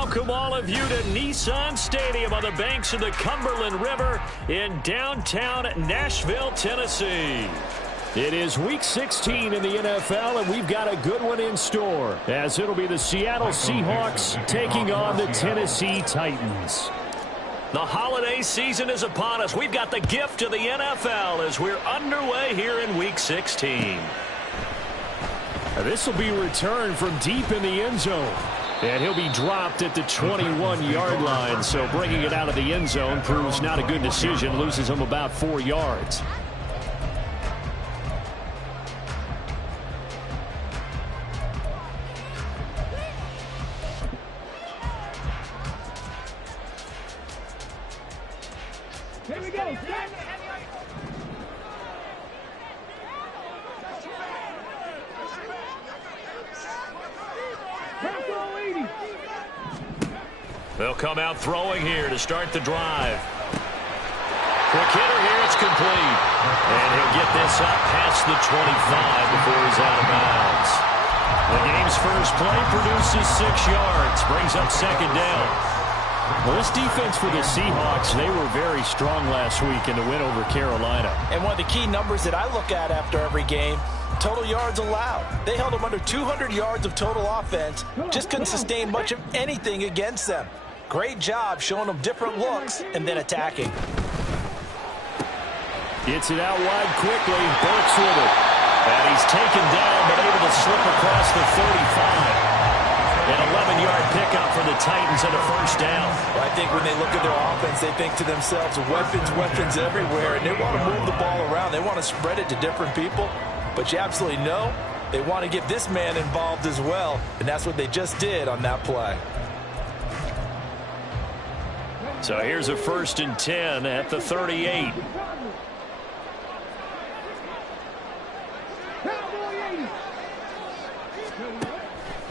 welcome all of you to Nissan Stadium on the banks of the Cumberland River in downtown Nashville, Tennessee. It is Week 16 in the NFL, and we've got a good one in store, as it'll be the Seattle Seahawks taking on the Tennessee Titans. The holiday season is upon us. We've got the gift of the NFL as we're underway here in Week 16. This will be returned from deep in the end zone. And he'll be dropped at the 21-yard line. So bringing it out of the end zone proves not a good decision. Loses him about 4 yards. Here we go. They'll come out throwing here to start the drive. Quick hitter here, it's complete. And he'll get this up past the 25 before he's out of bounds. The game's first play produces 6 yards, brings up second down. Well, this defense for the Seahawks, they were very strong last week in the win over Carolina. And one of the key numbers that I look at after every game, total yards allowed. They held them under 200 yards of total offense, just couldn't sustain much of anything against them. Great job showing them different looks and then attacking. Gets it out wide quickly. Burks with it. And he's taken down but able to slip across the 35. An 11-yard pickup for the Titans and a first down. Well, I think when they look at their offense, they think to themselves, weapons everywhere, and they want to move the ball around. They want to spread it to different people. But you absolutely know they want to get this man involved as well, and that's what they just did on that play. So here's a 1st and 10 at the 38.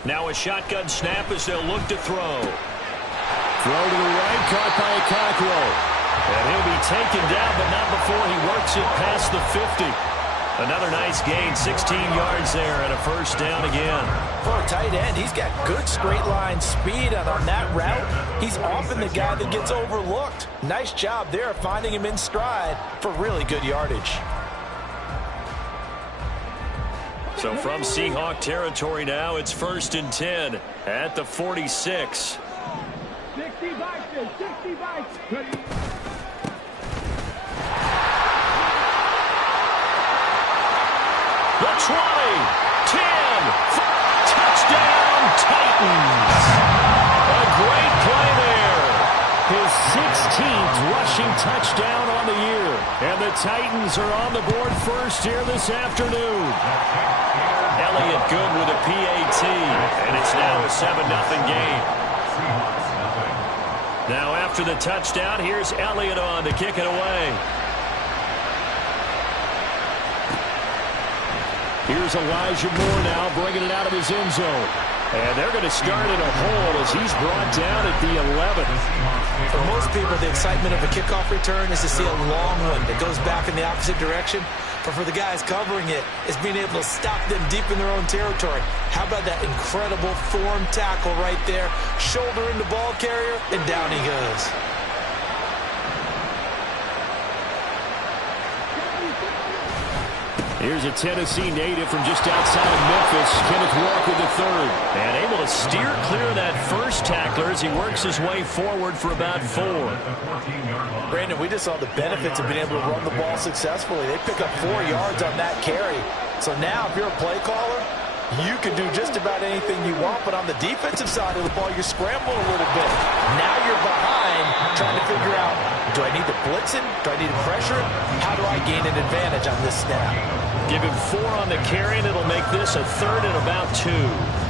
Now a shotgun snap as they'll look to throw. Throw to the right, caught by a Cockrell. And he'll be taken down, but not before he works it past the 50. Another nice gain, 16 yards there, and a first down again. For a tight end, he's got good straight line speed, and on that route, he's often the guy that gets overlooked. Nice job there finding him in stride for really good yardage. So from Seahawk territory now, it's 1st and 10 at the 46. 60 bikes. The 20, 10, touchdown Titans. A great play there. His 16th rushing touchdown on the year. And the Titans are on the board first here this afternoon. Elliott good with a PAT. And it's now a 7-0 game. Now after the touchdown, here's Elliott on to kick it away. Here's Elijah Moore now bringing it out of his end zone. And they're going to start in a hole as he's brought down at the 11. For most people, the excitement of a kickoff return is to see a long one that goes back in the opposite direction. But for the guys covering it, it's being able to stop them deep in their own territory. How about that incredible form tackle right there? Shoulder in the ball carrier, and down he goes. Here's a Tennessee native from just outside of Memphis, Kenneth Walker III. And able to steer clear of that first tackler as he works his way forward for about 4. Brandon, we just saw the benefits of being able to run the ball successfully. They pick up 4 yards on that carry. So now if you're a play caller, you can do just about anything you want. But on the defensive side of the ball, you're scrambling a little bit. Now you're behind trying to figure out, do I need to blitz it? Do I need to pressure it? How do I gain an advantage on this snap? Give him 4 on the carry, and it'll make this a 3rd and about 2.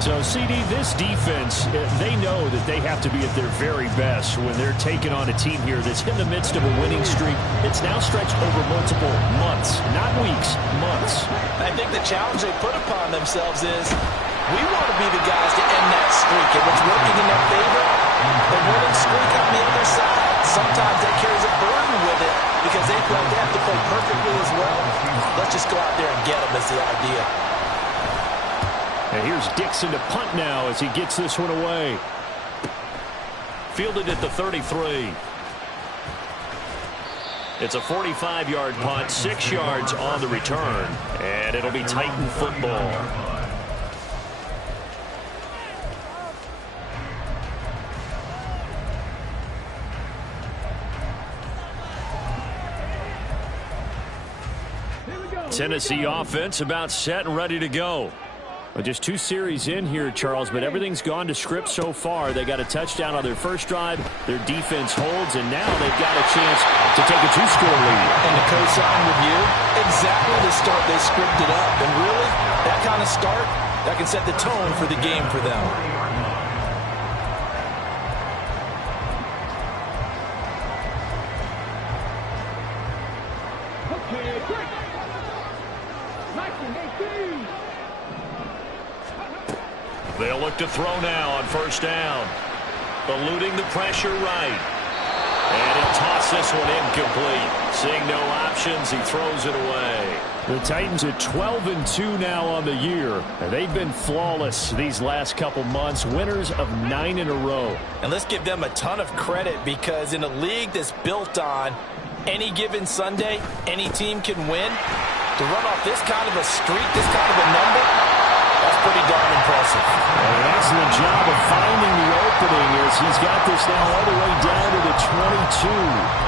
So, CD, this defense, they know that they have to be at their very best when they're taking on a team here that's in the midst of a winning streak. It's now stretched over multiple months, not weeks, months. I think the challenge they put upon themselves is we want to be the guys to end that streak, and what's working in their favor, the winning streak on the other side. Sometimes that carries a burden with it because they feel they have to play perfectly as well. Let's just go out there and get them is the idea. And here's Dixon to punt now as he gets this one away. fielded at the 33. It's a 45-yard punt, 6 yards on the return, and it'll be Titan football. Tennessee offense about set and ready to go. Well, just 2 series in here, Charles, but everything's gone to script so far. They got a touchdown on their first drive. Their defense holds, and now they've got a chance to take a 2-score lead. And to co-sign with you, exactly the start they scripted up. And really, that kind of start, that can set the tone for the game for them. They'll look to throw now on first down. Eluding the pressure right. And he'll toss this one incomplete. Seeing no options, he throws it away. The Titans are 12-2 now on the year. And they've been flawless these last couple months. Winners of 9 in a row. And let's give them a ton of credit, because in a league that's built on any given Sunday, any team can win. To run off this kind of a streak, this kind of a number, that's pretty darn impressive. An excellent job of finding the opening as he's got this now all the way down to the 22.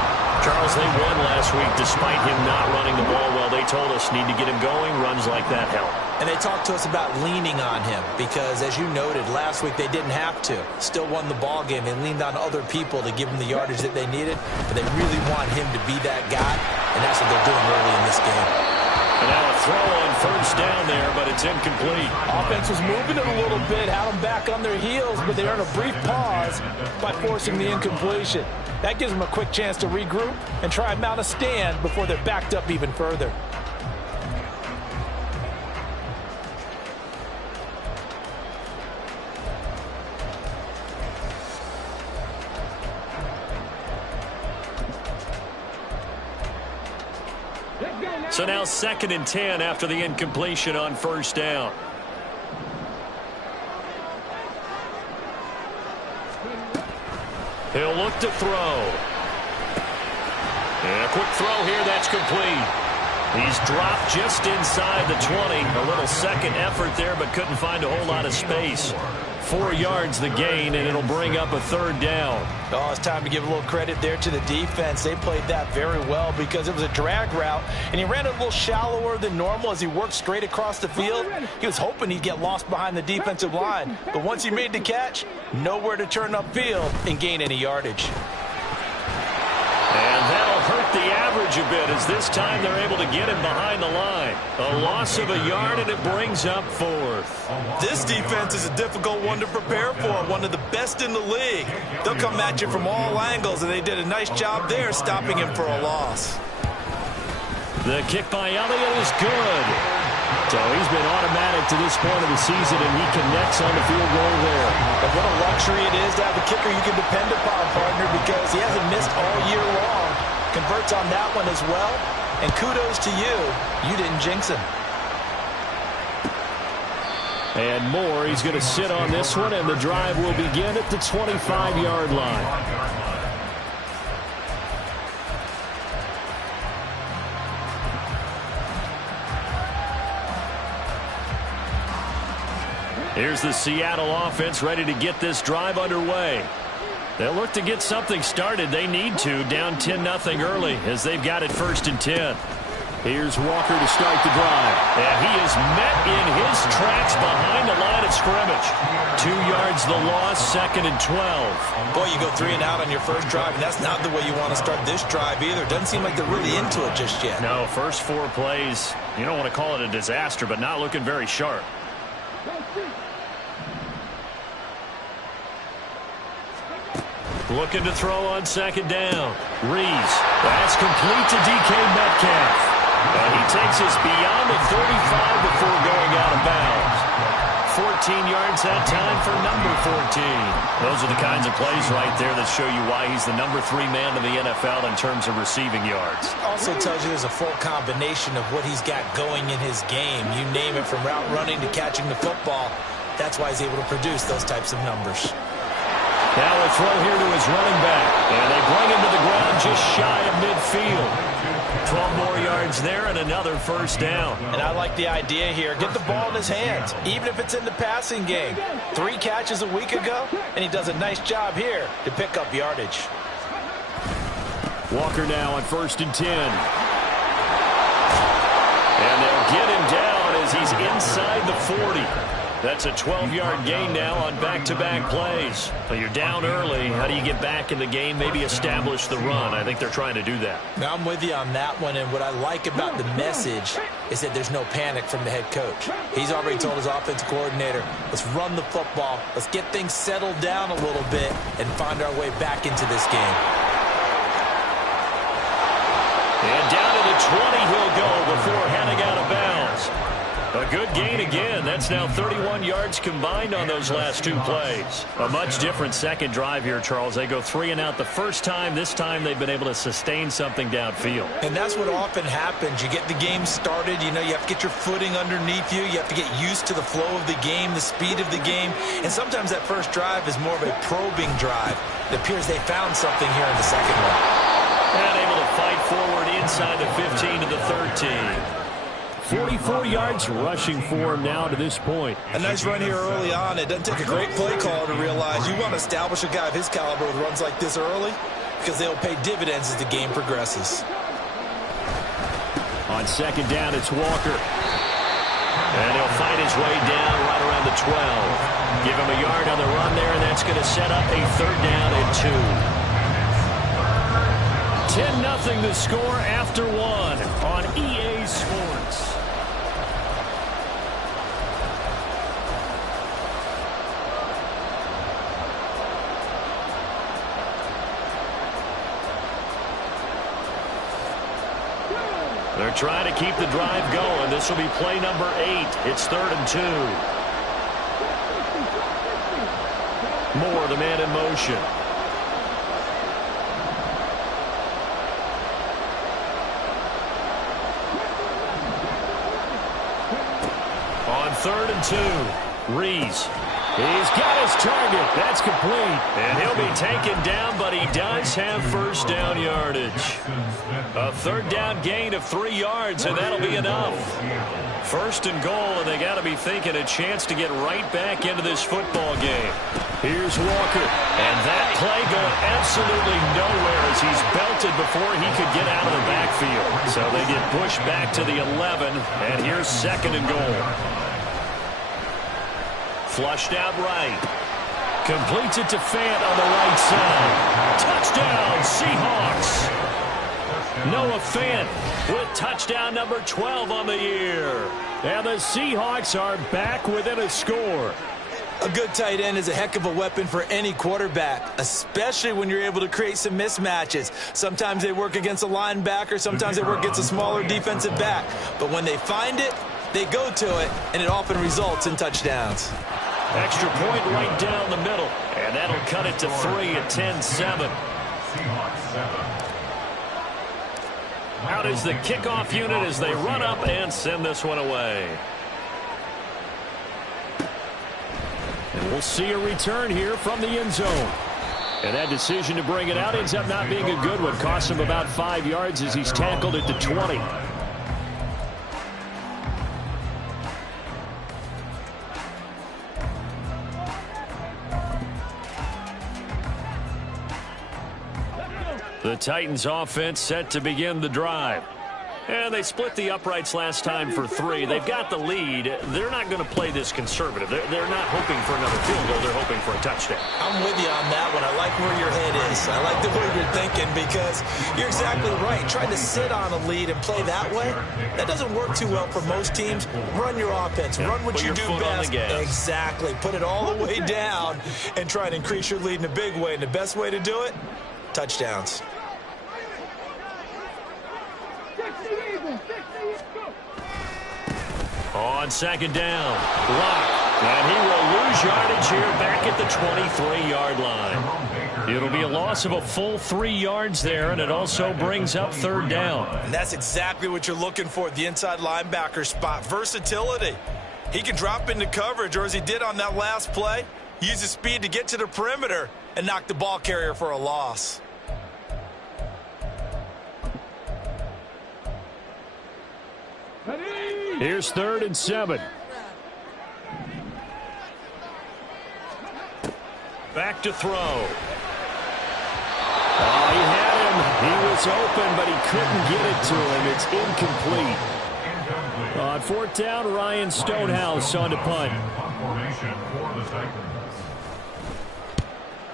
Charles, they won last week despite him not running the ball well. They told us need to get him going. Runs like that help. And they talked to us about leaning on him because, as you noted, last week they didn't have to. Still won the ball game. They leaned on other people to give them the yardage that they needed, but they really want him to be that guy, and that's what they're doing early in this game. And now a throw on first down there, but it's incomplete. Offense was moving it a little bit, had them back on their heels, but they earned a brief pause by forcing the incompletion. That gives them a quick chance to regroup and try and mount a stand before they're backed up even further. So now 2nd and 10 after the incompletion on first down. He'll look to throw. And a quick throw here, that's complete. He's dropped just inside the 20. A little second effort there, but couldn't find a whole lot of space. 4 yards the gain, and it'll bring up a 3rd down. Oh, it's time to give a little credit there to the defense. They played that very well because it was a drag route, and he ran it a little shallower than normal as he worked straight across the field. He was hoping he'd get lost behind the defensive line, but once he made the catch, nowhere to turn upfield and gain any yardage. And that'll hurt the average a bit as this time they're able to get him behind the line. A loss of a yard, and it brings up 4th. This defense is a difficult one to prepare for, one of the best in the league. They'll come at you from all angles, and they did a nice job there stopping him for a loss. The kick by Elliott is good. So he's been automatic to this point of the season, and he connects on the field goal there. And what a luxury it is to have a kicker you can depend upon, partner, because he hasn't missed all year long. Converts on that one as well. And kudos to you. You didn't jinx him. And more, he's going to sit on this one, and the drive will begin at the 25-yard line. Here's the Seattle offense ready to get this drive underway. They'll look to get something started. They need to, down 10-0 early as they've got it 1st and 10. Here's Walker to start the drive. And he is met in his tracks behind the line of scrimmage. 2 yards the loss, 2nd and 12. Boy, you go 3 and out on your first drive, and that's not the way you want to start this drive either. Doesn't seem like they're really into it just yet. No, first 4 plays, you don't want to call it a disaster, but not looking very sharp. Looking to throw on 2nd down. Reeves. That's complete to DK Metcalf. And he takes us beyond the 35 before going out of bounds. 14 yards that time for number 14. Those are the kinds of plays right there that show you why he's the number 3 man in the NFL in terms of receiving yards. Also tells you there's a full combination of what he's got going in his game. You name it, from route running to catching the football. That's why he's able to produce those types of numbers. Now a throw here to his running back. And they bring him to the ground just shy of midfield. 12 more yards there and another first down. And I like the idea here. Get the ball in his hands, even if it's in the passing game. 3 catches a week ago, and he does a nice job here to pick up yardage. Walker now on 1st and 10. And they'll get him down as he's inside the 40. That's a 12-yard gain now on back-to-back plays. So you're down early. How do you get back in the game, maybe establish the run? I think they're trying to do that. Now I'm with you on that one, and what I like about the message is that there's no panic from the head coach. He's already told his offensive coordinator, let's run the football, let's get things settled down a little bit and find our way back into this game. And down to the 20 he'll go before heading out of bounds. A good gain again. That's now 31 yards combined on those last 2 plays. A much different second drive here, Charles. They go 3 and out the first time. This time they've been able to sustain something downfield. And that's what often happens. You get the game started. You know, you have to get your footing underneath you. You have to get used to the flow of the game, the speed of the game. And sometimes that first drive is more of a probing drive. It appears they found something here in the second one. And able to fight forward inside the 15 to the 13. 44 yards rushing for him now to this point. A nice run here early on. It doesn't take a great play caller to realize you want to establish a guy of his caliber with runs like this early because they'll pay dividends as the game progresses. On 2nd down, it's Walker. And he'll fight his way down right around the 12. Give him a yard on the run there, and that's going to set up a 3rd down and 2. 10-0 the score after 1 on EA Sports. They're trying to keep the drive going. This will be play number 8. It's 3rd and 2. Moore, the man in motion. On 3rd and 2, Rees. He's got his target. That's complete. And he'll be taken down, but he does have first down yardage. A 3rd down gain of 3 yards, and that'll be enough. 1st and goal, and they got to be thinking a chance to get right back into this football game. Here's Walker. And that play going absolutely nowhere as he's belted before he could get out of the backfield. So they get pushed back to the 11, and here's 2nd and goal. Flushed out right. Completes it to Fant on the right side. Touchdown, Seahawks. Noah Fant with touchdown number 12 on the year. And the Seahawks are back within a score. A good tight end is a heck of a weapon for any quarterback, especially when you're able to create some mismatches. Sometimes they work against a linebacker. Sometimes they work against a smaller defensive back. But when they find it, they go to it, and it often results in touchdowns. Extra point right down the middle, and that'll cut it to 3 at 10-7. Out is the kickoff unit as they run up and send this one away. And we'll see a return here from the end zone. And that decision to bring it out ends up not being a good one. Costs him about 5 yards as he's tackled at the 20. The Titans offense set to begin the drive. And they split the uprights last time for 3. They've got the lead. They're not going to play this conservative. They're not hoping for another field goal. They're hoping for a touchdown. I'm with you on that one. I like where your head is. I like the way you're thinking because you're exactly right. Trying to sit on a lead and play that way, that doesn't work too well for most teams. Run your offense. Yeah, run what you do best. Exactly. Put it all the way down and try and increase your lead in a big way. And the best way to do it, touchdowns. On 2nd down, Locke. And he will lose yardage here back at the 23-yard line. It'll be a loss of a full 3 yards there, and it also brings up 3rd down. And that's exactly what you're looking for at the inside linebacker spot. Versatility. He can drop into coverage, or as he did on that last play, use his speed to get to the perimeter and knocked the ball carrier for a loss. Here's 3rd and 7. Back to throw. Oh, he had him. He was open, but he couldn't get it to him. It's incomplete. On 4th down, Ryan Stonehouse on to punt.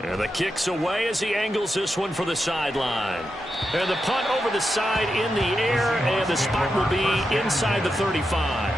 And the kick's away as he angles this one for the sideline. And the punt over the side in the air, and the spot will be inside the 35.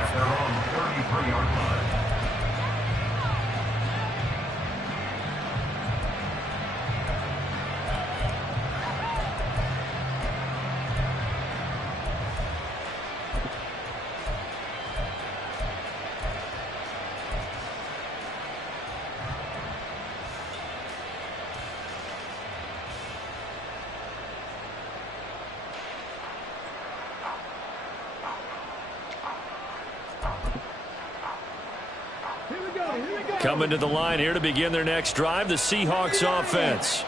Coming to the line here to begin their next drive, the Seahawks offense.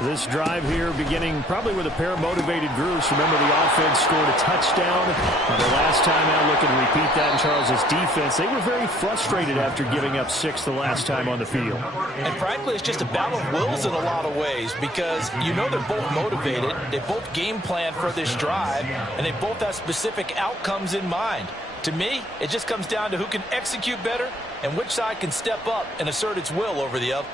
This drive here beginning probably with a pair of motivated groups. Remember, the offense scored a touchdown the last time out. Looking to repeat that in Charles's defense. They were very frustrated after giving up 6 the last time on the field. And frankly, it's just a battle of wills in a lot of ways because you know they're both motivated. They both game plan for this drive, and they both have specific outcomes in mind. To me, it just comes down to who can execute better and which side can step up and assert its will over the other.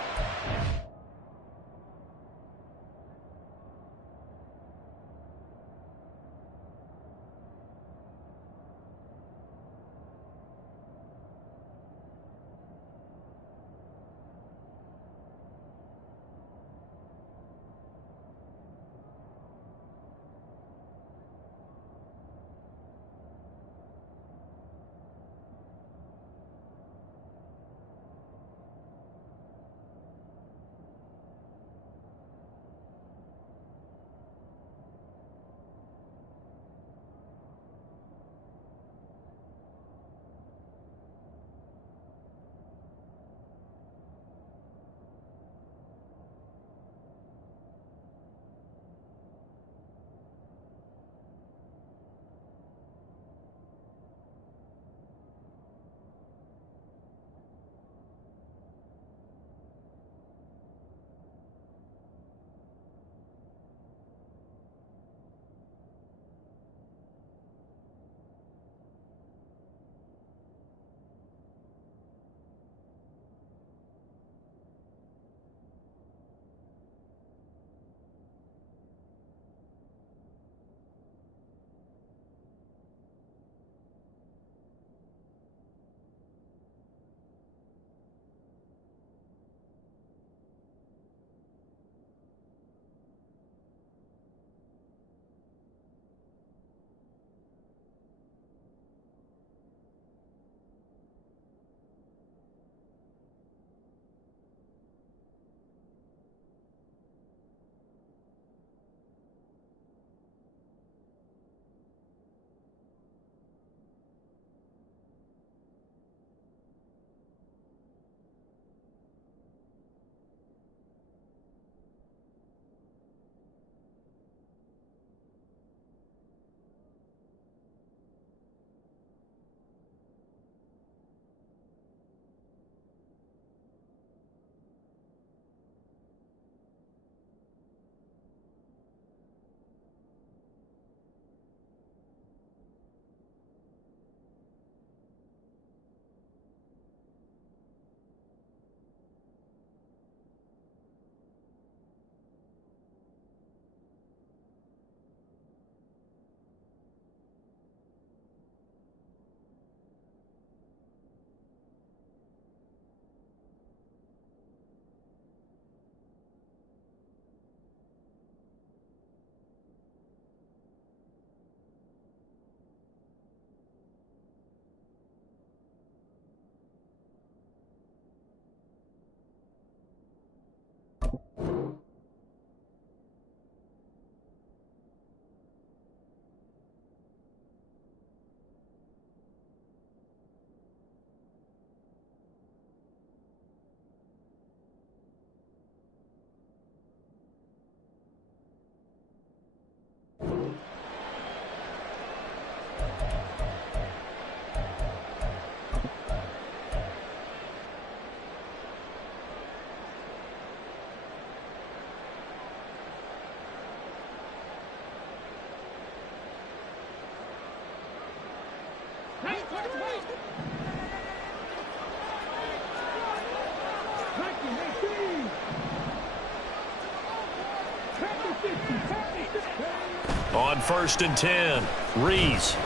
On 1st and 10, Rees.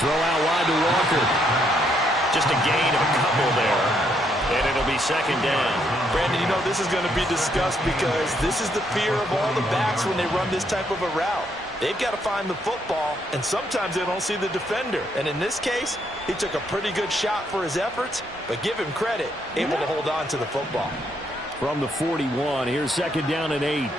Throw out wide to Walker. Just a gain of a couple there. And it'll be 2nd down. Brandon, you know this is going to be discussed because this is the fear of all the backs when they run this type of a route. They've got to find the football, and sometimes they don't see the defender. And in this case, he took a pretty good shot for his efforts, but give him credit, able to hold on to the football. From the 41, here's 2nd down and 8.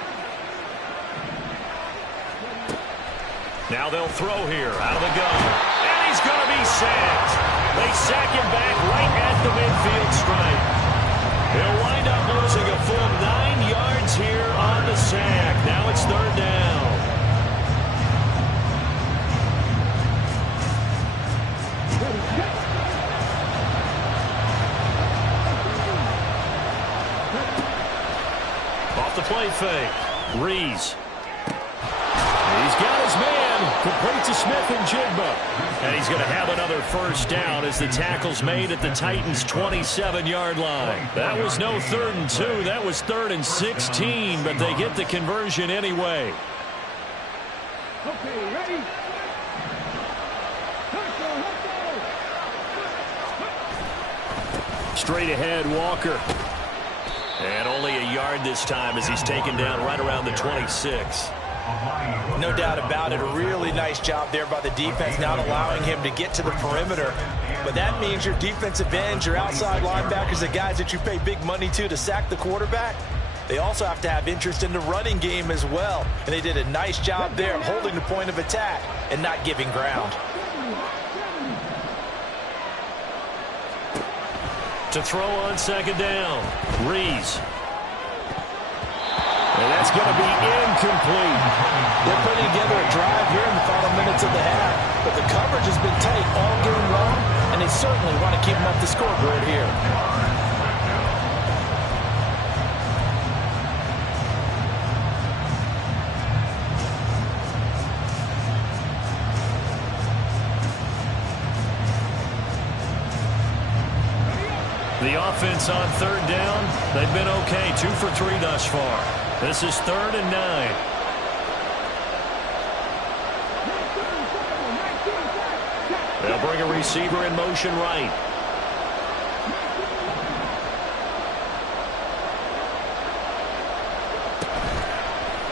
Now they'll throw here out of the gun. And he's going to be sacked. They sack him back right at the midfield stripe. He'll wind up losing a full 9 yards here on the sack. Now it's 3rd down. Off the play fake. Rees. He's got his man. Complete to Smith and Jigba. And he's going to have another 1st down as the tackle's made at the Titans' 27-yard line. That was no 3rd and 2. That was 3rd and 16, but they get the conversion anyway. Okay, ready? Straight ahead, Walker. And only a yard this time as he's taken down right around the 26. No doubt about it. A really nice job there by the defense, not allowing him to get to the perimeter. But that means your defensive ends, your outside linebackers, the guys that you pay big money to sack the quarterback, they also have to have interest in the running game as well. And they did a nice job there of holding the point of attack and not giving ground. To throw on 2nd down, Rees. And that's going to be incomplete. They're putting together a drive here in the final minutes of the half, but the coverage has been tight all game long, and they certainly want to keep them off the scoreboard here. The offense on 3rd down, they've been okay, 2 for 3 thus far. This is 3rd and 9. They'll bring a receiver in motion right.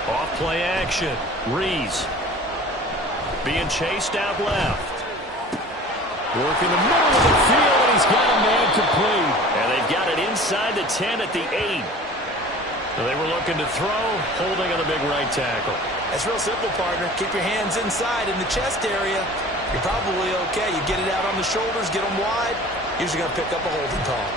Off play action. Rees. Being chased out left. Work in the middle of the field, and he's got a man complete. And they've got it inside the 10 at the 8. So they were looking to throw, holding on the big right tackle. It's real simple, partner. Keep your hands inside in the chest area. You're probably okay. You get it out on the shoulders, get them wide. Usually going to pick up a holding call.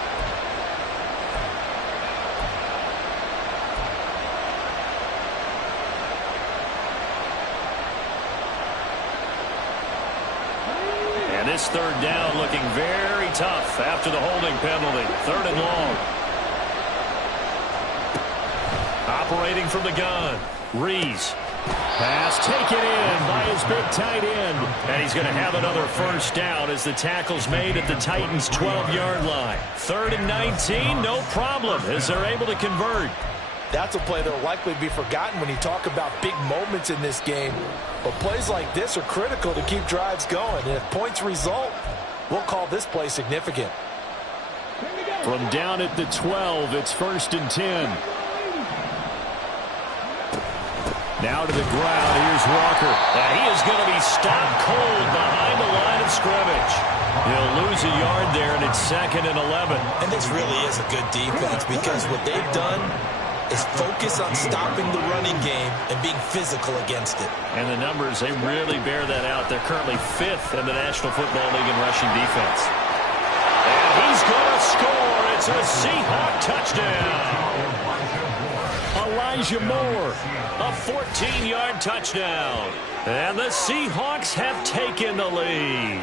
And this 3rd down looking very tough after the holding penalty. 3rd and long. Operating from the gun. Rees. Pass taken in by his big tight end. And he's going to have another 1st down as the tackle's made at the Titans' 12-yard line. 3rd and 19, no problem as they're able to convert. That's a play that will likely be forgotten when you talk about big moments in this game. But plays like this are critical to keep drives going. And if points result, we'll call this play significant. From down at the 12, it's 1st and 10. Now to the ground, here's Walker. And he is going to be stopped cold behind the line of scrimmage. He'll lose a yard there, and it's 2nd and 11. And this really is a good defense because what they've done is focus on stopping the running game and being physical against it. And the numbers, they really bear that out. They're currently 5th in the National Football League in rushing defense. And he's going to score. It's a Seahawk touchdown. Elijah Moore, a 14-yard touchdown. And the Seahawks have taken the lead.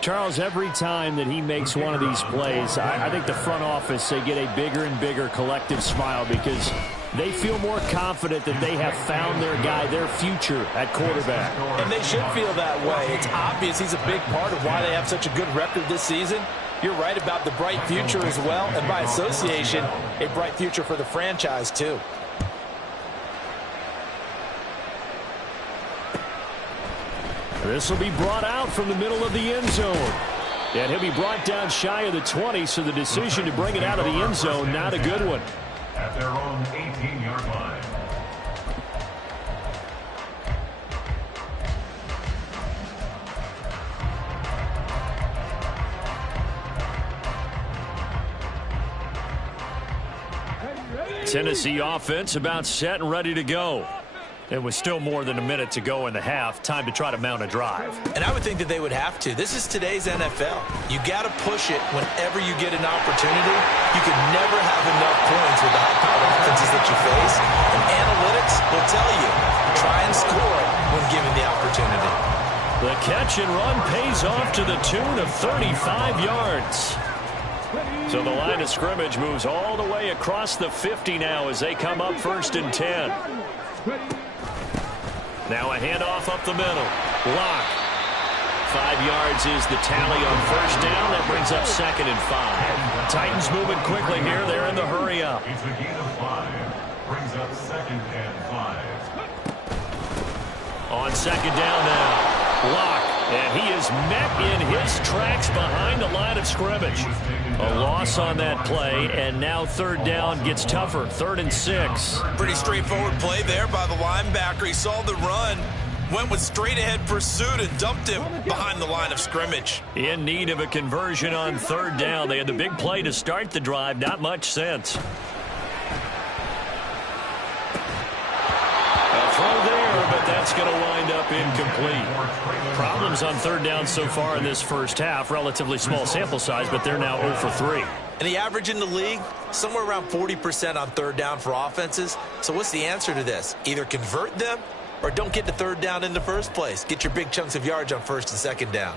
Charles, every time that he makes one of these plays, I think the front office, they get a bigger and bigger collective smile because they feel more confident that they have found their guy, their future at quarterback. And they should feel that way. It's obvious he's a big part of why they have such a good record this season. You're right about the bright future as well, and by association, a bright future for the franchise too. This will be brought out from the middle of the end zone. And he'll be brought down shy of the 20, so the decision to bring it out of the end zone, not a good one. At their own 18-yard line. Tennessee offense about set and ready to go. It was still more than a minute to go in the half. Time to try to mount a drive. And I would think that they would have to. This is today's NFL. You got to push it whenever you get an opportunity. You can never have enough points with the high-powered offenses that you face. And analytics will tell you, try and score it when given the opportunity. The catch and run pays off to the tune of 35 yards. So the line of scrimmage moves all the way across the 50 now as they come up 1st and 10. Now a handoff up the middle. Lock. 5 yards is the tally on 1st down. That brings up 2nd and 5. Titans moving quickly here. They're in the hurry up. It's a gain of 5. Brings up 2nd and 5. On 2nd down now. Lock. And he is met in his tracks behind the line of scrimmage. A loss on that play, and now 3rd down gets tougher. 3rd and 6. Pretty straightforward play there by the linebacker. He saw the run, went with straight-ahead pursuit, and dumped him behind the line of scrimmage. In need of a conversion on 3rd down. They had the big play to start the drive. Not much sense. But that's going to wind up incomplete. Problems on 3rd down so far in this first half. Relatively small sample size, but they're now 0 for 3. And the average in the league, somewhere around 40% on 3rd down for offenses. So what's the answer to this? Either convert them or don't get to 3rd down in the first place. Get your big chunks of yards on 1st and 2nd down.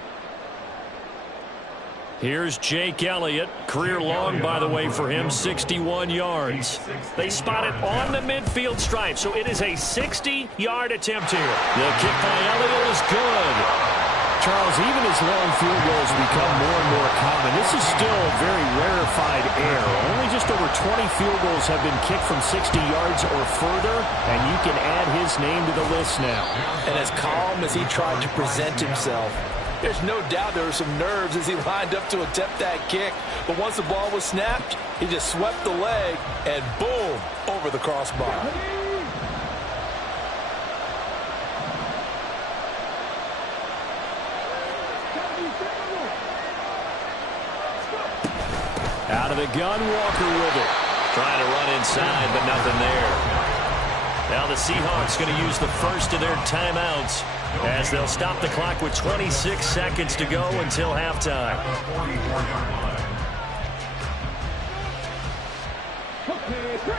Here's Jake Elliott. Career long, by the way, for him, 61 yards. They spot it on the midfield stripe, so it is a 60-yard attempt here. The kick by Elliott is good. Charles, even as long field goals become more and more common, this is still a very rarefied error. Only just over 20 field goals have been kicked from 60 yards or further, and you can add his name to the list now. And as calm as he tried to present himself, there's no doubt there were some nerves as he lined up to attempt that kick. But once the ball was snapped, he just swept the leg and boom, over the crossbar. Out of the gun, Walker with it. Trying to run inside, but nothing there. Now the Seahawks going to use the first of their timeouts as they'll stop the clock with 26 seconds to go until halftime.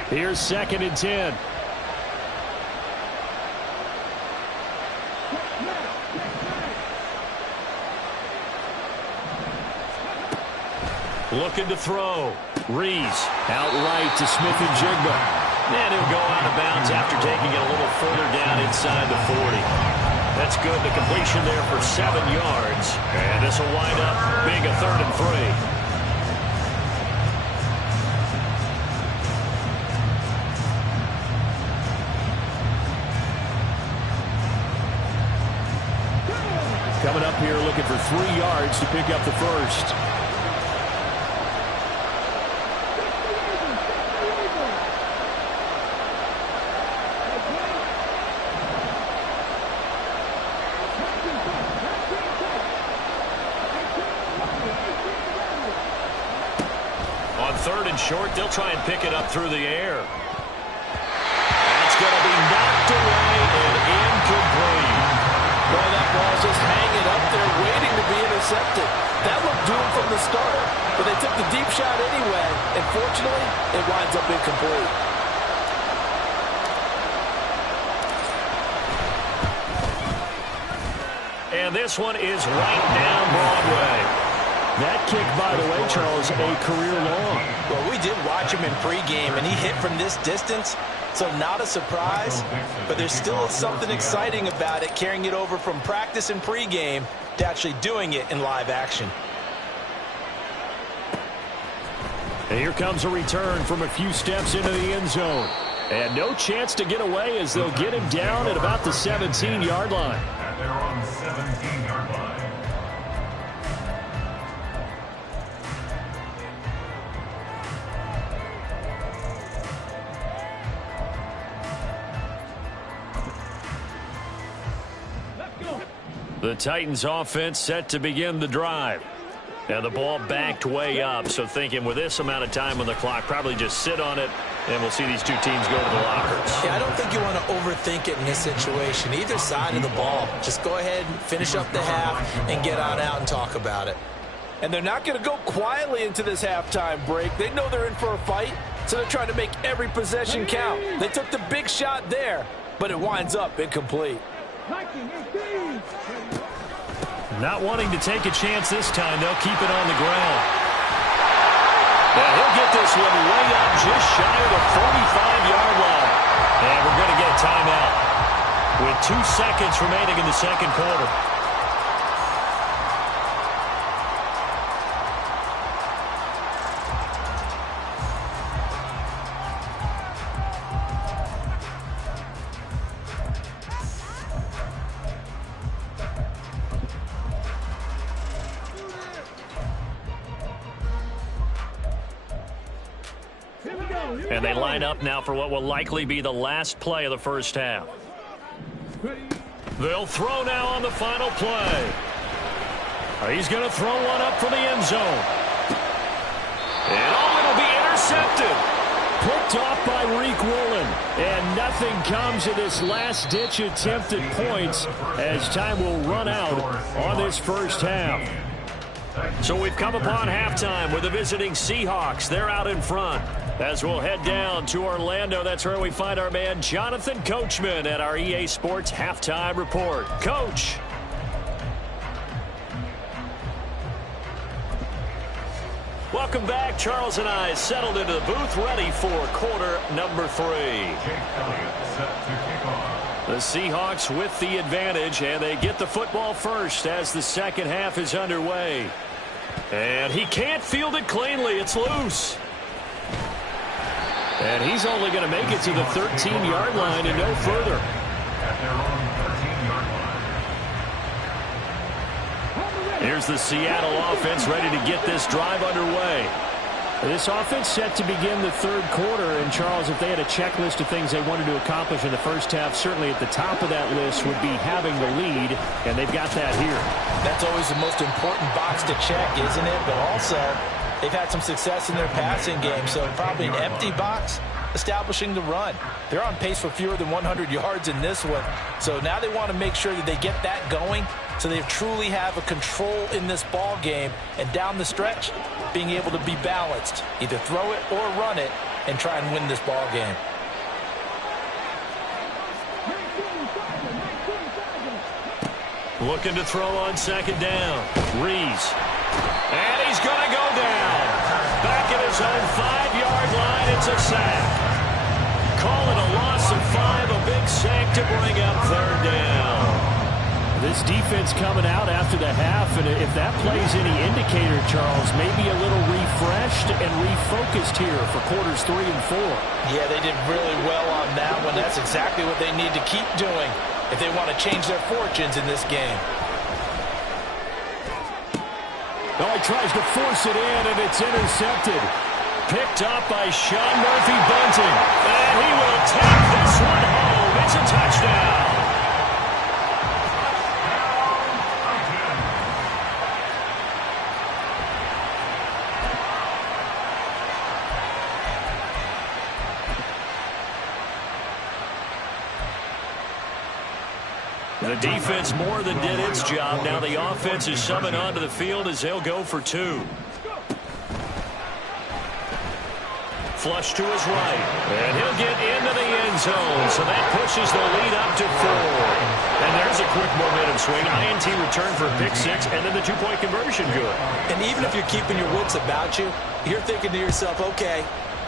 Here's 2nd and 10. Looking to throw. Rees out right to Smith-Njigba. And he'll go out of bounds after taking it a little further down inside the 40. That's good. The completion there for 7 yards. And this will wind up being a 3rd and 3. Coming up here looking for 3 yards to pick up the first. On 3rd and short, they'll try and pick it up through the air. That's going to be knocked away and incomplete. Well, that ball's just hanging up there waiting to be intercepted. That looked doomed from the start, but they took the deep shot anyway, and fortunately, it winds up incomplete. And this one is right down Broadway. That kick, by the way, Charles, a career long. Well, we did watch him in pregame, and he hit from this distance So not a surprise, but there still is something exciting about it, carrying it over from practice and pregame to actually doing it in live action. And here comes a return from a few steps into the end zone. And no chance to get away as they'll get him down at about the 17-yard line. At their own 17-yard line. The Titans offense set to begin the drive. And the ball backed way up, so thinking with this amount of time on the clock, probably just sit on it, and we'll see these two teams go to the lockers. Yeah, I don't think you want to overthink it in this situation. Either side of the ball, just go ahead and finish up the half and get on out and talk about it. And they're not going to go quietly into this halftime break. They know they're in for a fight, so they're trying to make every possession count. They took the big shot there, but it winds up incomplete. Not wanting to take a chance this time, they'll keep it on the ground. And he'll get this one way up just shy of the 45-yard line. And we're going to get a timeout with 2 seconds remaining in the second quarter. And they line up now for what will likely be the last play of the first half. They'll throw now on the final play. He's going to throw one up for the end zone. And it'll be intercepted. Picked off by Reek Woolen. And nothing comes of this last-ditch attempt at points as time will run out on this first half. So we've come upon halftime with the visiting Seahawks. They're out in front. As we'll head down to Orlando, that's where we find our man Jonathan Coachman at our EA Sports Halftime Report. Coach. Welcome back. Charles and I settled into the booth, ready for quarter number 3. The Seahawks with the advantage, and they get the football first as the second half is underway. And he can't field it cleanly. It's loose. And he's only going to make it to the 13-yard line and no further. At their own 13-yard line. Here's the Seattle offense ready to get this drive underway. This offense set to begin the third quarter. And, Charles, if they had a checklist of things they wanted to accomplish in the first half, certainly at the top of that list would be having the lead, and they've got that here. That's always the most important box to check, isn't it? But also, they've had some success in their passing game, so probably an empty box establishing the run. They're on pace for fewer than 100 yards in this one, so now they want to make sure that they get that going so they truly have a control in this ball game, and down the stretch, being able to be balanced, either throw it or run it, and try and win this ball game. Looking to throw on second down. Rees. And he's going to go down. Back at his own 5-yard line, it's a sack. Call it a loss of 5, a big sack to bring up third down. This defense coming out after the half, and if that plays any indicator, Charles, maybe a little refreshed and refocused here for quarters 3 and 4. Yeah, they did really well on that one. That's exactly what they need to keep doing if they want to change their fortunes in this game. Oh, he tries to force it in, and it's intercepted. Picked up by Sean Murphy-Bunting. And he will take this one home. It's a touchdown. The defense more than did its job. Now the offense is summoned onto the field as they'll go for 2. Flush to his right. And he'll get into the end zone. So that pushes the lead up to 4. And there's a quick momentum swing. INT return for a pick 6, and then the 2-point conversion good. And even if you're keeping your wits about you, you're thinking to yourself, okay,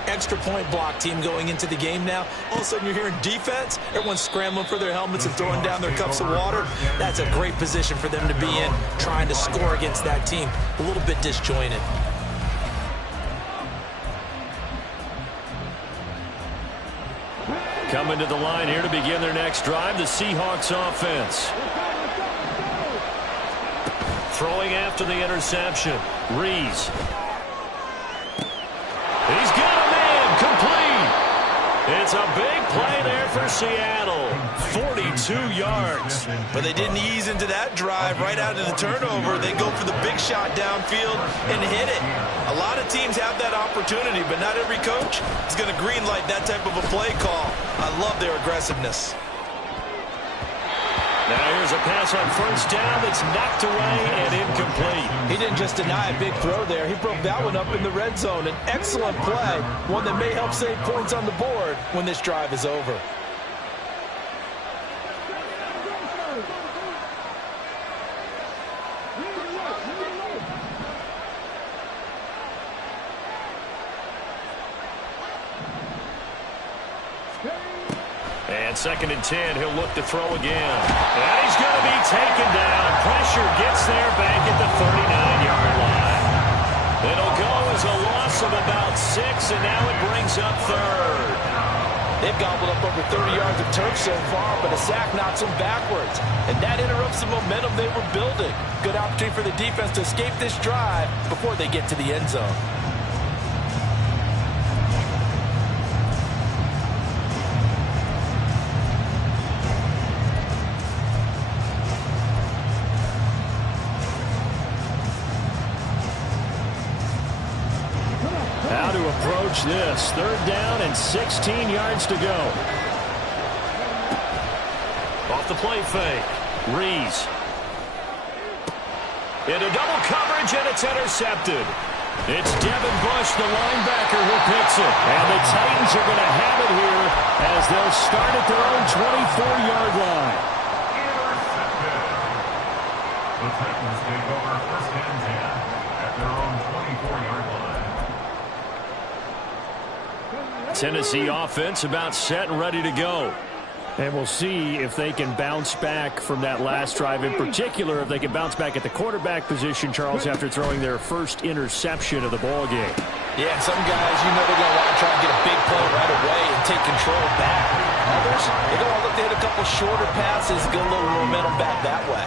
extra point block team going into the game now. All of a sudden you're hearing defense. Everyone's scrambling for their helmets and throwing down their cups of water. That's a great position for them to be in, trying to score against that team. A little bit disjointed. Coming to the line here to begin their next drive, the Seahawks offense. Throwing after the interception. Rees. He's got a man, complete. It's a big play there for Seattle. 42 yards. But they didn't ease into that drive right out of the turnover. They go for the big shot downfield and hit it. A lot of teams have that opportunity, but not every coach is going to greenlight that type of a play call. I love their aggressiveness. Now here's a pass on first down that's knocked away and incomplete. He didn't just deny a big throw there. He broke that one up in the red zone. An excellent play, one that may help save points on the board when this drive is over. And 2nd and 10, he'll look to throw again. And he's going to be taken down. Pressure gets there back at the 39-yard line. It'll go as a loss of about 6, and now it brings up 3rd. They've gobbled up over 30 yards of turf so far, but a sack knocks them backwards. And that interrupts the momentum they were building. Good opportunity for the defense to escape this drive before they get to the end zone. How to approach this. 3rd down and 16 yards to go. Off the play fake. Rees. Into double coverage, and it's intercepted. It's Devin Bush, the linebacker, who picks it. And the Titans are going to have it here as they'll start at their own 24-yard line. Intercepted. The Titans take over 1st and 10 at their own 24-yard line. Tennessee offense about set and ready to go. And we'll see if they can bounce back from that last drive, in particular if they can bounce back at the quarterback position, Charles, after throwing their first interception of the ball game. Yeah, and some guys, you know, they're going to want to try and get a big play right away and take control back. Others, they're going to look to hit a couple shorter passes, get a little momentum back that way.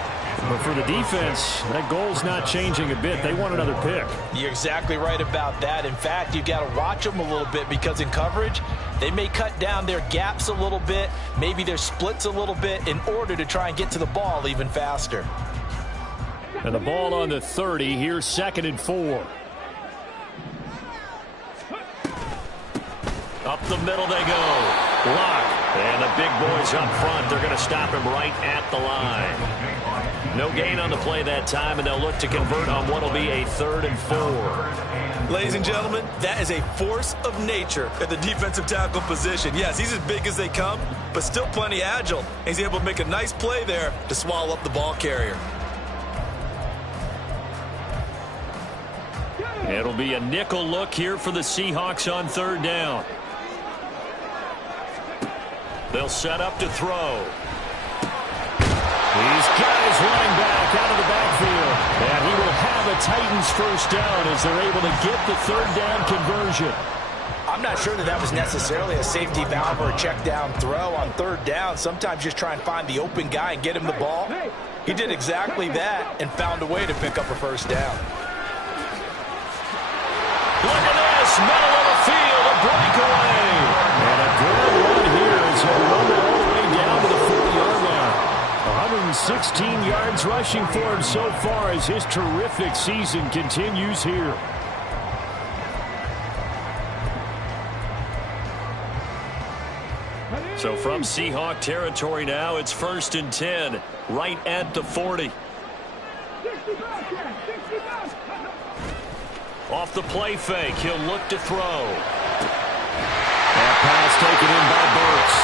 But for the defense, that goal's not changing a bit. They want another pick. You're exactly right about that. In fact, you've got to watch them a little bit because in coverage, they may cut down their gaps a little bit, maybe their splits a little bit in order to try and get to the ball even faster. And the ball on the 30. Here's 2nd and 4. Up the middle they go. Block. And the big boys up front. They're going to stop him right at the line. No gain on the play that time, and they'll look to convert on what will be a 3rd and 4. Ladies and gentlemen, that is a force of nature at the defensive tackle position. Yes, he's as big as they come, but still plenty agile. He's able to make a nice play there to swallow up the ball carrier. It'll be a nickel look here for the Seahawks on 3rd down. They'll set up to throw. He's got his running back out of the backfield. And he will have a Titans first down as they're able to get the 3rd down conversion. I'm not sure that that was necessarily a safety valve or a check down throw on 3rd down. Sometimes just try and find the open guy and get him the ball. He did exactly that and found a way to pick up a first down. Look at this. Middle of the field, a breakaway. And a good run here as he'll run it all the way down to the 40-yard line. 116 yards rushing for him so far as his terrific season continues here. So from Seahawk territory now, it's 1st and 10, right at the 40. Off the play fake, he'll look to throw. That pass taken in by Burks.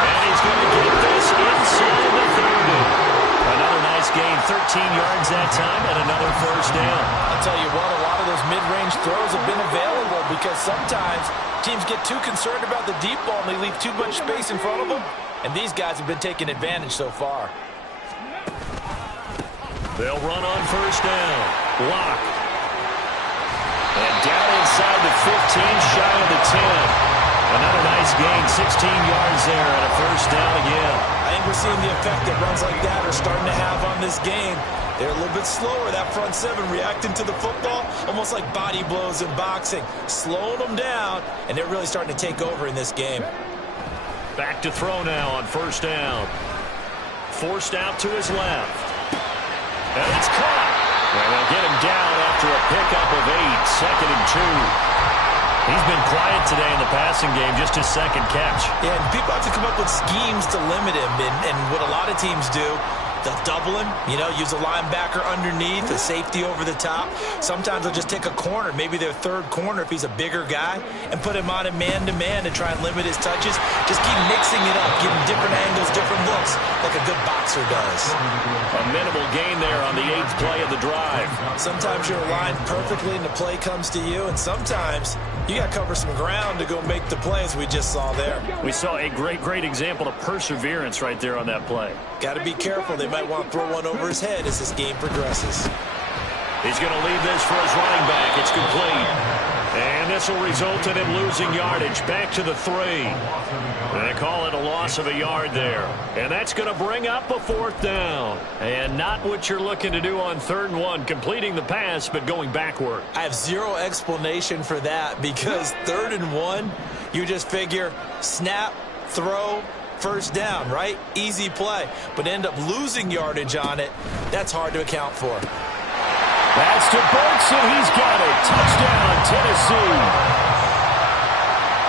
And he's going to get this inside the 30. Another nice gain, yards that time and another first down. I'll tell you what, a lot of those mid-range throws have been available because sometimes teams get too concerned about the deep ball and they leave too much space in front of them. And these guys have been taking advantage so far. They'll run on first down. Block. And down inside the 15, shy of the 10. Another nice gain, 16 yards there, and a first down again. I think we're seeing the effect that runs like that are starting to have on this game. They're a little bit slower, that front seven, reacting to the football, almost like body blows in boxing, slowing them down, and they're really starting to take over in this game. Back to throw now on first down. Forced out to his left. And it's caught. And they'll get him down after a pickup of 8, second and 2. He's been quiet today in the passing game, just his second catch. Yeah, and people have to come up with schemes to limit him, and what a lot of teams do, they'll double him, use a linebacker underneath, a safety over the top. Sometimes they'll just take a corner, maybe their third corner if he's a bigger guy, and put him on a man-to-man to try and limit his touches. Just keep mixing it up, giving different angles, different looks, like a good boxer does. A minimal gain there on the 8th play of the drive. Sometimes you're aligned perfectly and the play comes to you, and sometimes you got to cover some ground to go make the plays we just saw there. We saw a great example of perseverance right there on that play. Got to be careful. They might want to throw one over his head as this game progresses. He's going to leave this for his running back. It's complete. And this will result in him losing yardage. Back to the 3. They call it a loss of a yard there. And that's going to bring up a fourth down. And not what you're looking to do on 3rd and 1, completing the pass, but going backward. I have zero explanation for that because 3rd and 1, you just figure snap, throw, first down, right? Easy play. But end up losing yardage on it. That's hard to account for. That's to Burks, and he's got it. Touchdown, Tennessee.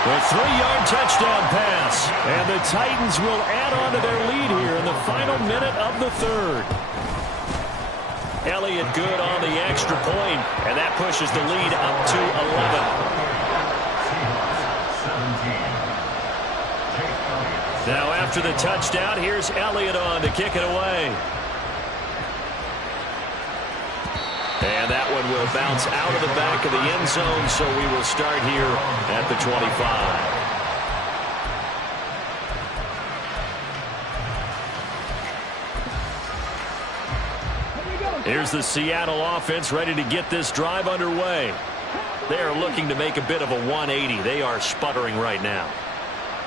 The 3-yard touchdown pass. And the Titans will add on to their lead here in the final minute of the 3rd. Elliott good on the extra point, and that pushes the lead up to 11. Now after the touchdown, here's Elliott on to kick it away. And that one will bounce out of the back of the end zone, so we will start here at the 25. Here's the Seattle offense ready to get this drive underway. They are looking to make a bit of a 180. They are sputtering right now.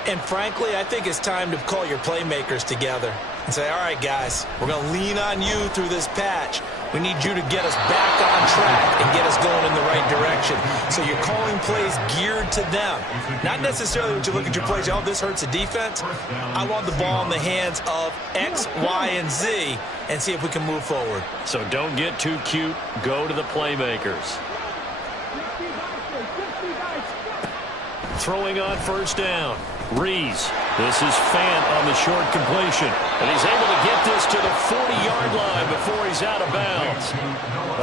And frankly, I think it's time to call your playmakers together and say, all right, guys, we're going to lean on you through this patch. We need you to get us back on track and get us going in the right direction. So you're calling plays geared to them. Not necessarily when you look at your plays, oh, this hurts the defense. I want the ball in the hands of X, Y, and Z and see if we can move forward. So don't get too cute. Go to the playmakers. Throwing on first down. Rees. This is Fant on the short completion. And he's able to get this to the 40-yard line before he's out of bounds.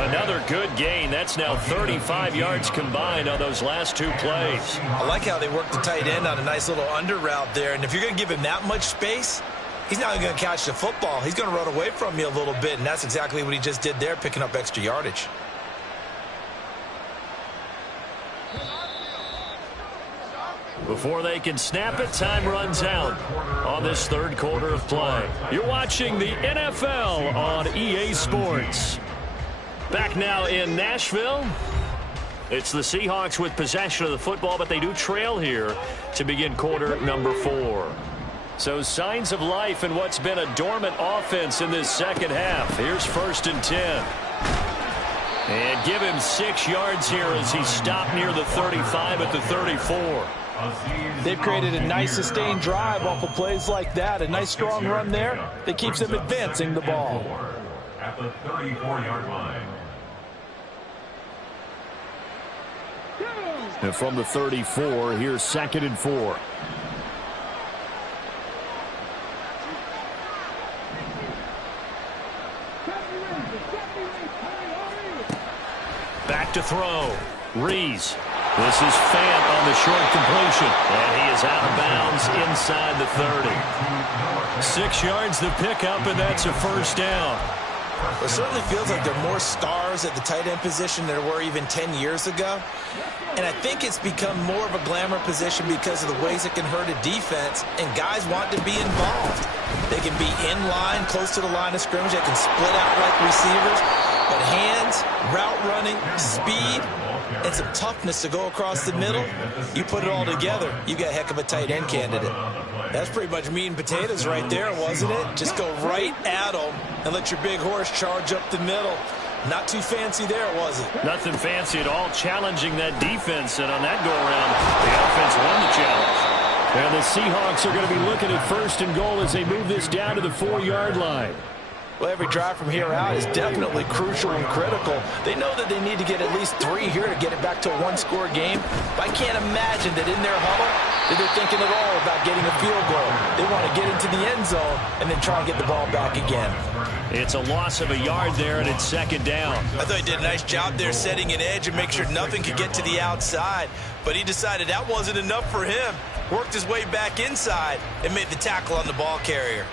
Another good gain. That's now 35 yards combined on those last 2 plays. I like how they work the tight end on a nice little under route there. And if you're going to give him that much space, he's not going to catch the football. He's going to run away from you a little bit. And that's exactly what he just did there, picking up extra yardage. Before they can snap it, time runs out on this 3rd quarter of play. You're watching the NFL on EA Sports. Back now in Nashville. It's the Seahawks with possession of the football, but they do trail here to begin quarter number 4. So signs of life in what's been a dormant offense in this second half. Here's 1st and 10. And give him 6 yards here as he stopped near the 35 at the 34. They've created a nice sustained drive off of plays like that. A nice strong run there that keeps them advancing the ball. At the 34-yard line. And from the 34, here's 2nd and 4. Back to throw. Rees. This is Fant on the short completion. And he is out of bounds inside the 30. 6 yards the pickup, and that's a first down. It certainly feels like there are more stars at the tight end position than there were even 10 years ago. And I think it's become more of a glamour position because of the ways it can hurt a defense, and guys want to be involved. They can be in line, close to the line of scrimmage. They can split out like receivers. But hands, route running, speed, and some toughness to go across the middle, you put it all together, you got a heck of a tight end candidate. That's pretty much meat and potatoes right there, wasn't it? Just go right at them and let your big horse charge up the middle. Not too fancy there, was it? Nothing fancy at all, challenging that defense, and on that go-around, the offense won the challenge. And the Seahawks are going to be looking at 1st and goal as they move this down to the 4-yard line. Well, every drive from here out is definitely crucial and critical. They know that they need to get at least 3 here to get it back to a one-score game. But I can't imagine that in their huddle that they're thinking at all about getting a field goal. They want to get into the end zone and then try and get the ball back again. It's a loss of a yard there, and it's 2nd down. I thought he did a nice job there setting an edge and make sure nothing could get to the outside. But he decided that wasn't enough for him. Worked his way back inside and made the tackle on the ball carrier.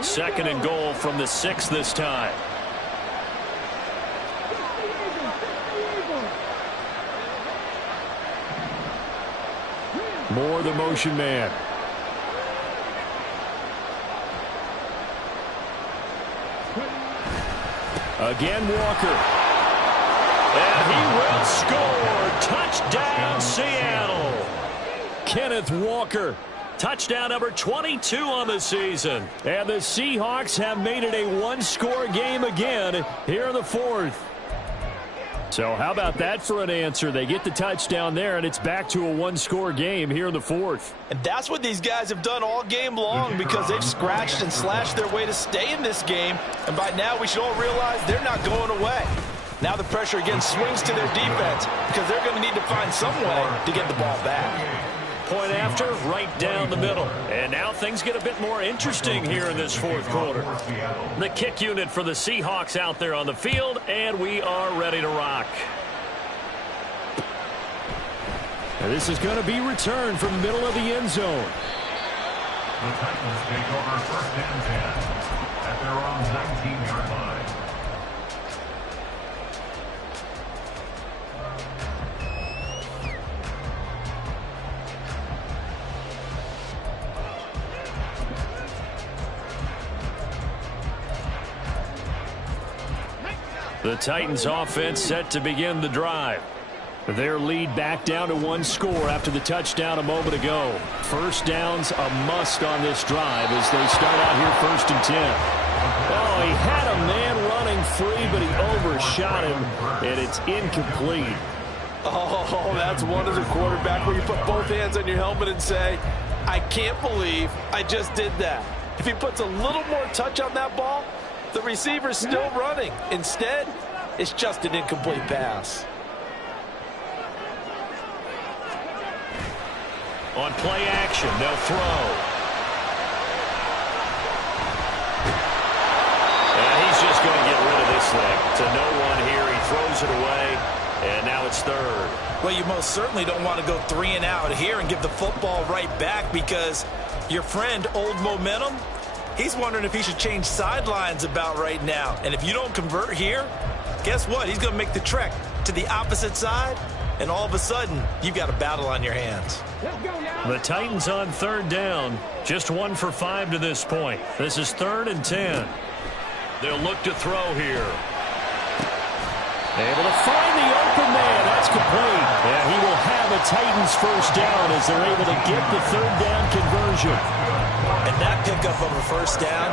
2nd and goal from the 6 this time. Moore, the motion man. Again, Walker. And he will score. Touchdown, Seattle. Kenneth Walker. Touchdown number 22 on the season. And the Seahawks have made it a one-score game again here in the 4th. So how about that for an answer? They get the touchdown there, and it's back to a one-score game here in the 4th. And that's what these guys have done all game long because they've scratched and slashed their way to stay in this game. And by now, we should all realize they're not going away. Now the pressure again swings to their defense because they're going to need to find some way to get the ball back. Point after, right down the middle. And now things get a bit more interesting here in this 4th quarter. The kick unit for the Seahawks out there on the field, and we are ready to rock. And this is going to be returned from the middle of the end zone. The Titans take over 1st and 10 at their own 19-yard line. The Titans offense set to begin the drive. Their lead back down to 1 score after the touchdown a moment ago. 1st down's a must on this drive as they start out here 1st and 10. Oh, he had a man running free, but he overshot him, and it's incomplete. Oh, that's one as a quarterback where you put both hands on your helmet and say, I can't believe I just did that. If he puts a little more touch on that ball, the receiver's still running. Instead, it's just an incomplete pass. On play action, they'll throw. And he's just going to get rid of this thing. To no one here, he throws it away, and now it's 3rd. Well, you most certainly don't want to go 3 and out here and give the football right back because your friend, Old Momentum, he's wondering if he should change sidelines about right now. And if you don't convert here, guess what? He's going to make the trek to the opposite side, and all of a sudden, you've got a battle on your hands. The Titans on 3rd down. Just 1 for 5 to this point. This is 3rd and 10. They'll look to throw here. Able to find the open man. That's complete. And he will have a Titans 1st down as they're able to get the 3rd down conversion. And that pickup of a 1st down,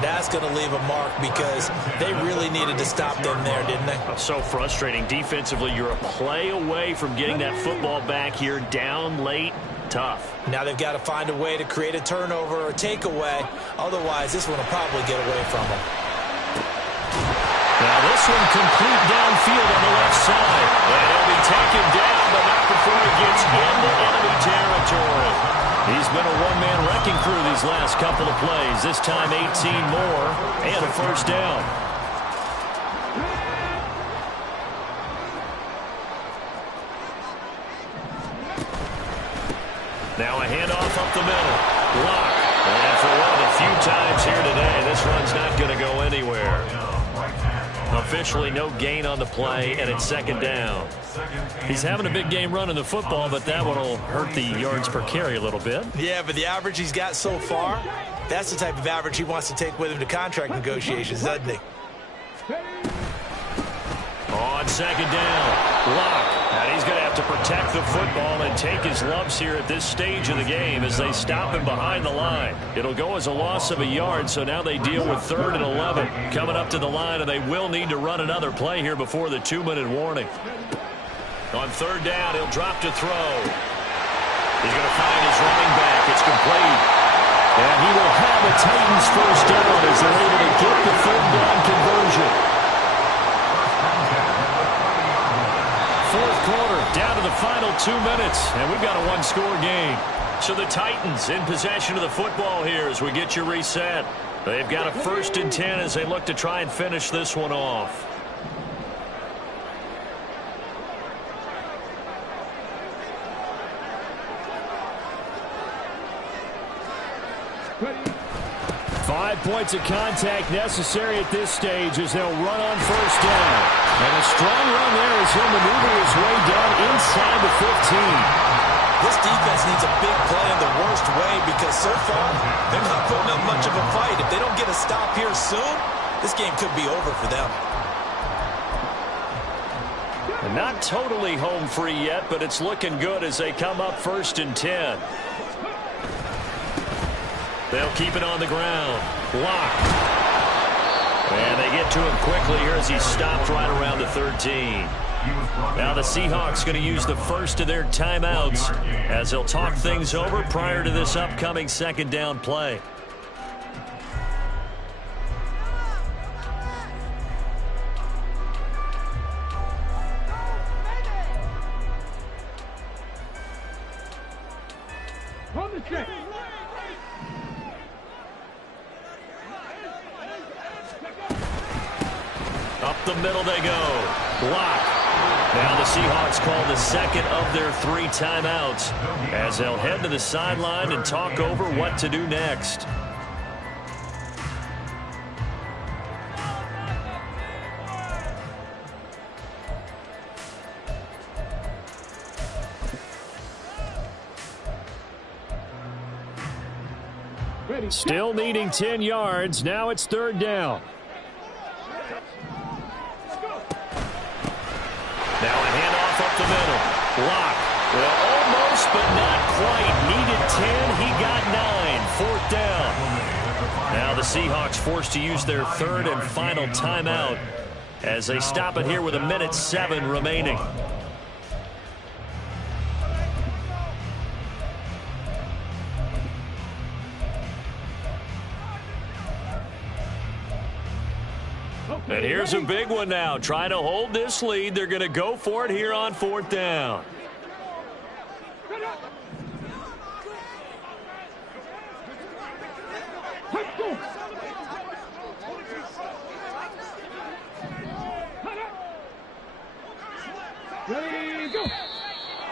that's going to leave a mark because they really needed to stop them there, didn't they? So frustrating. Defensively, you're a play away from getting that football back here down late. Tough. Now they've got to find a way to create a turnover or takeaway. Otherwise, this one will probably get away from them. Now this one complete downfield on the left side. And he'll be taken down, but not before he gets into enemy territory. He's been a one-man wrecking crew these last couple of plays. This time 18 more and a 1st down. Now a handoff up the middle. Block. And for one of the few times here today, this run's not going to go anywhere. Officially no gain on the play, and it's second down. He's having a big game running the football, but that one will hurt the yards per carry a little bit. Yeah, but the average he's got so far, that's the type of average he wants to take with him to contract negotiations, doesn't he? On second down, Locke. And he's going to have to protect the football and take his lumps here at this stage of the game as they stop him behind the line. It'll go as a loss of a yard, so now they deal with 3rd and 11. Coming up to the line, and they will need to run another play here before the 2-minute warning. On 3rd down, he'll drop to throw. He's going to find his running back. It's complete. And he will have a Titans first down as they're able to get the 3rd down conversion. 4th quarter, down to the final 2 minutes, and we've got a 1-score game. So the Titans in possession of the football here as we get you reset. They've got a 1st and 10 as they look to try and finish this one off. Ready. 5 points of contact necessary at this stage as they'll run on 1st down. And a strong run there as he'll maneuver his way down inside the 15. This defense needs a big play in the worst way because so far they're not putting up much of a fight. If they don't get a stop here soon, this game could be over for them. And not totally home free yet, but it's looking good as they come up 1st and 10. They'll keep it on the ground. Locked. And they get to him quickly here as he's stopped right around the 13. Now the Seahawks going to use the first of their timeouts as they'll talk things over prior to this upcoming 2nd down play. On the check. Up the middle they go. Block. Now the Seahawks call the 2nd of their 3 timeouts as they'll head to the sideline and talk over what to do next. Ready. Still needing 10 yards. Now it's 3rd down. Now a handoff up the middle. Lock. Well, almost, but not quite. Needed 10. He got 9. 4th down. Now the Seahawks forced to use their 3rd and final timeout as they stop it here with 1:07 remaining. And here's a big one now. Trying to hold this lead. They're going to go for it here on 4th down. Ready, go.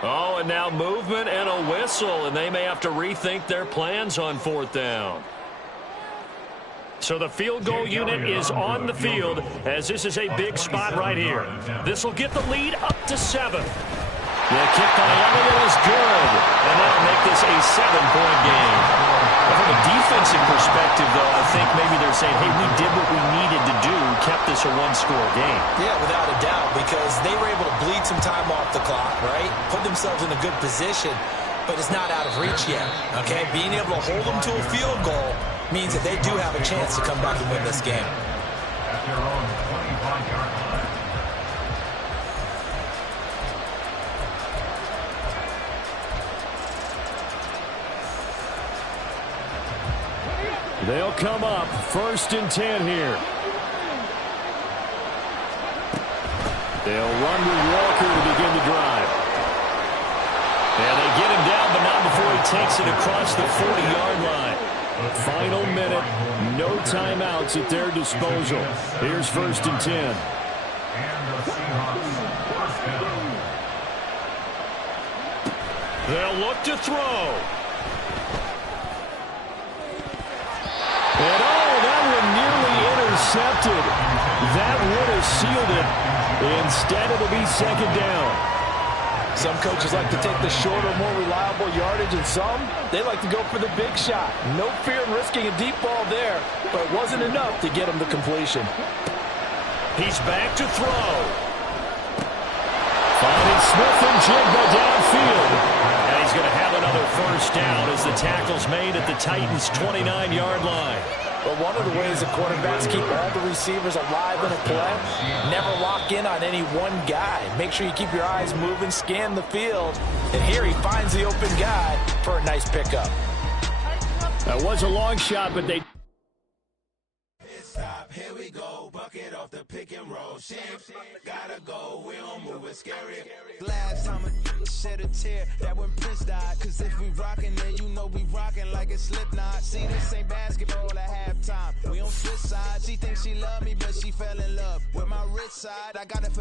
Oh, and now movement and a whistle, and they may have to rethink their plans on 4th down. So the field goal unit is on the field as this is a big spot right here. This will get the lead up to 7. The kick by Elliott is good, and that'll make this a 7-point game. But from a defensive perspective, though, I think maybe they're saying, hey, we did what we needed to do, kept this a 1-score game. Yeah, without a doubt, because they were able to bleed some time off the clock, right? Put themselves in a good position, but it's not out of reach yet, okay? Being able to hold them to a field goal means that they do have a chance to come back and win this game. At their own 25-yard line. They'll come up 1st and 10 here. They'll run with Walker to begin the drive. And they get him down, but not before he takes it across the 40-yard line. Final minute, no timeouts at their disposal. Here's 1st and 10. And the Seahawks first down. They'll look to throw. And oh, that one nearly intercepted. That would have sealed it. Instead, it'll be second down. Some coaches like to take the shorter, more reliable yardage, and some, they like to go for the big shot. No fear in risking a deep ball there, but it wasn't enough to get him to completion. He's back to throw. Finding Smith and Jigba downfield. And he's going to have another first down as the tackle's made at the Titans' 29-yard line. But one of the ways the quarterbacks keep all the receivers alive in a play, never lock in on any one guy. Make sure you keep your eyes moving, scan the field. And here he finds the open guy for a nice pickup. That was a long shot, but they... Stop, here we go, bucket off the pick and roll. Shit, gotta go, we don't move, it's scary. Last time a shed a tear, that when Prince died. Cause if we rockin' then you know we rockin' like a Slipknot. See, this ain't basketball at halftime. We on switch sides. She thinks she love me, but she fell in love with my rich side. I got it for